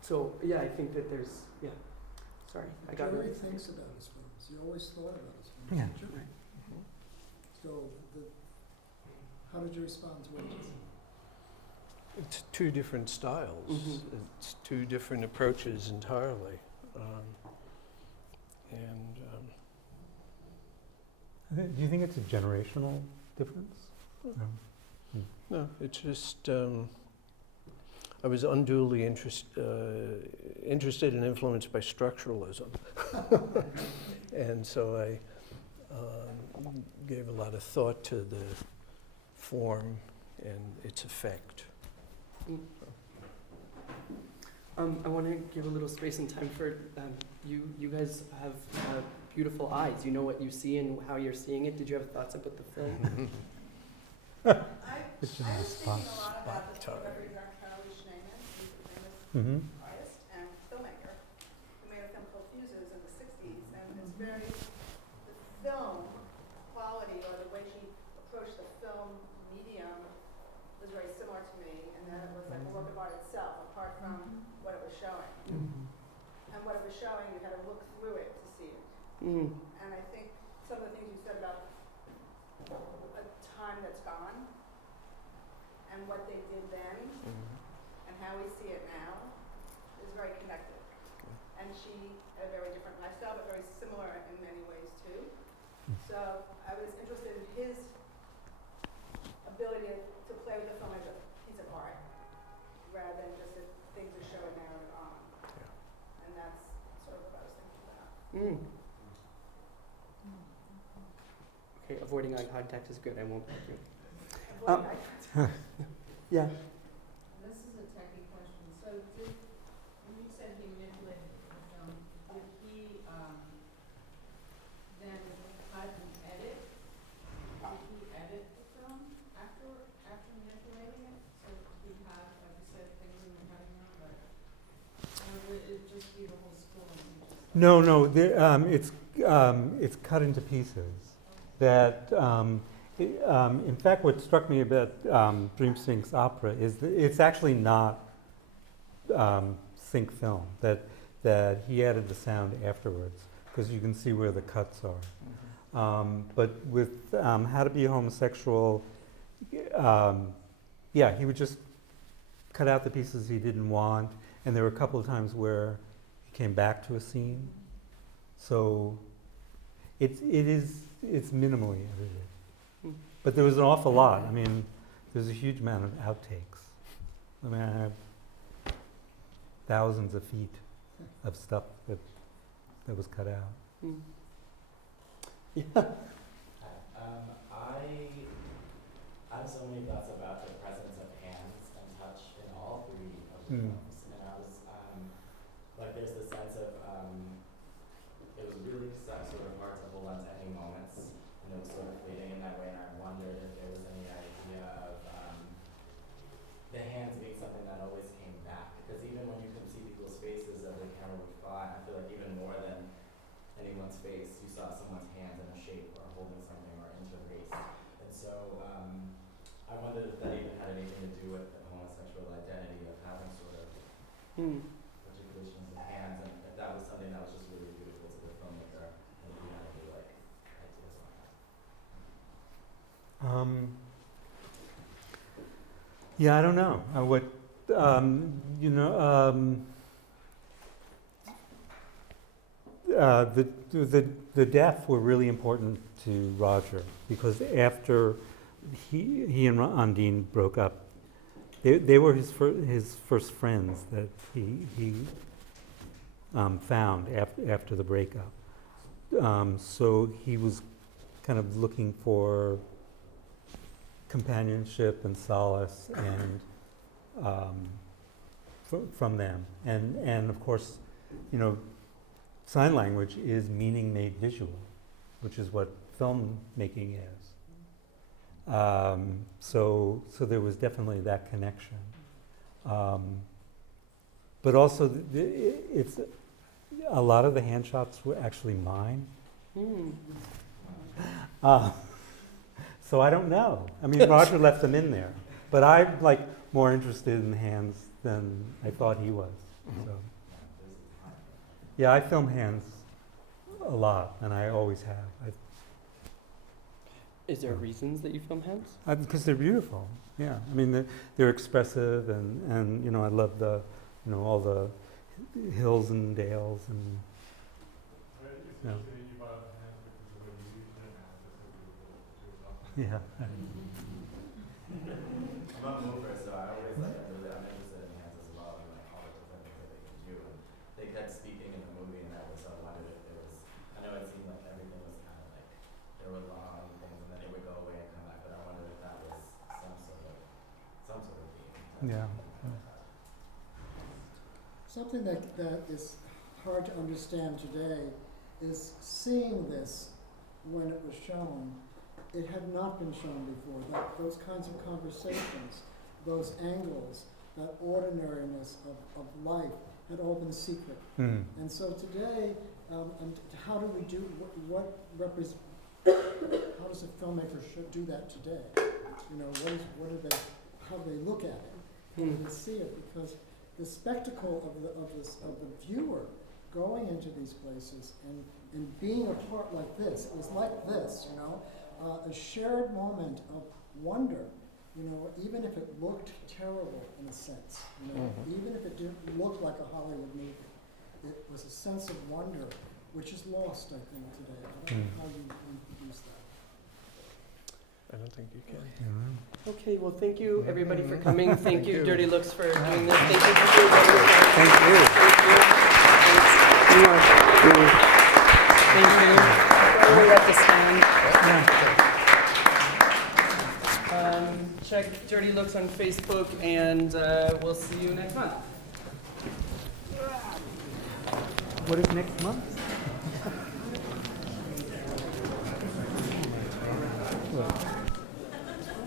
So yeah, I think that there's Sorry, I got Jerry really thinks about his films. He always thought about his films. Yeah. didn't you? So, how did you respond to what he said? It's two different styles. Mhm. It's two different approaches entirely. Do you think it's a generational difference? No, it's just I was unduly interested and influenced by structuralism, and so I gave a lot of thought to the form and its effect. I want to give a little space and time for you guys have beautiful eyes. You know what you see and how you're seeing it. Did you have thoughts about the film? It's just I a was spot. thinking a lot about the Spot photography of Charlie Schneemann, who's a famous Mm-hmm. artist and filmmaker, who made a film called Fuses in the 60s, and it's very, the film quality or the way she approached the film medium was very similar to me, and that it was like a work of art itself, apart from what it was showing. And what it was showing, you had to look through it to see it. And I think some of the things you said about a time that's gone, and what they did then, and how we see it now, is very connected. And she had a very different lifestyle, but very similar in many ways too. So I was interested in his ability to play with the film as a piece of art, rather than just that things are showing narrative on. And that's sort of what I was thinking about. Okay, avoiding eye contact is good. I won't thank you. Avoiding eye contact. Yeah. This is a techie question. So when you said he manipulated the film, did he then cut and edit? Did he edit the film after manipulating it? So he had, like you said, things in the cutting room, or would it just be the whole story? No, it's cut into pieces. That, in fact, what struck me about Dream Sync's opera is that it's actually not sync film. That he added the sound afterwards, because you can see where the cuts are. But with How to Be a Homosexual, he would just cut out the pieces he didn't want, and there were a couple of times where he came back to a scene. So it's minimally edited. But there was an awful lot. I mean, there's a huge amount of outtakes. I mean, I have thousands of feet of stuff that was cut out. Yeah. I have so many thoughts about the presence of hands and touch in all three of the films, and I was like, there's this sense of it was really sort of hard to hold on to any moments, and it was sort of fleeting in that way, and I wondered if there was any idea of the hands being something that always came back, because even when you could see people's faces as the camera would fly, I feel like even more than anyone's face, you saw someone's hands in a shape or holding something or interlaced. And so I wondered if that even had anything to do with the homosexual identity of having sort of articulations of hands, and if that was something that was just really beautiful to the filmmaker, and if you had any like ideas on that. Yeah, I don't know. The deaf were really important to Roger, because after he and Undine broke up, they were his first friends that he found after the breakup. So he was kind of looking for companionship and solace and from them. And of course, sign language is meaning made visual, which is what filmmaking is. So there was definitely that connection. But also, it's a lot of the hand shots were actually mine. So I don't know. I mean, Roger left them in there, but I'm like more interested in hands than I thought he was. So, yeah, I film hands a lot, and I always have. Is there reasons that you film hands? Because they're beautiful. Yeah, I mean they're expressive, and you know I love the, you know, all the hills and dales and. You know. Yeah. I'm a mover, so I always I'm interested in hands as well, and like all the different things that they can do. And they kept speaking in the movie, and I wondered if it was. I know it seemed like everything was kind of like there were long things, and then it would go away and come back. But I wondered if that was some sort of theme. Yeah. Something that is hard to understand today is seeing this when it was shown. It had not been shown before. Those kinds of conversations, those angles, that ordinariness of life had all been secret. Mm. And so today, and how do we do, how does a filmmaker do that today? You know, how do they look at it? How do they see it? Because the spectacle of the viewer going into these places and being a part like this, it was like this, you know, a shared moment of wonder, you know, even if it looked terrible in a sense, you know, even if it didn't look like a Hollywood movie, it was a sense of wonder, which is lost, I think, today. I don't know how you reproduce that. I don't think you can. Okay, well, thank you, everybody, for coming. Thank Thank you, you. Dirty Looks, for doing this. Thank you for doing Thank you. Thank you. We have to stand. Check Dirty Looks on Facebook, and we'll see you next month. What is next month?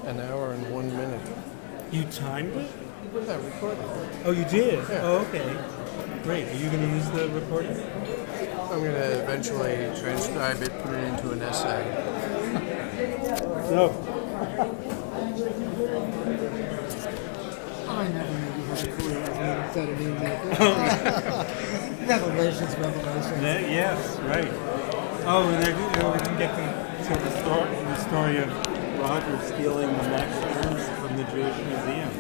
An hour and 1 minute. You timed it? Yeah, recorded. Oh, you did? Yeah. Oh, okay. Great. Are you going to use the recording? I'm going to eventually transcribe it, put it into an essay. No. I never knew you had a career as an editing maker. Revelations. Yes, right. Oh, and we can get to the story of Roger stealing the Mexicans from the Jewish Museum.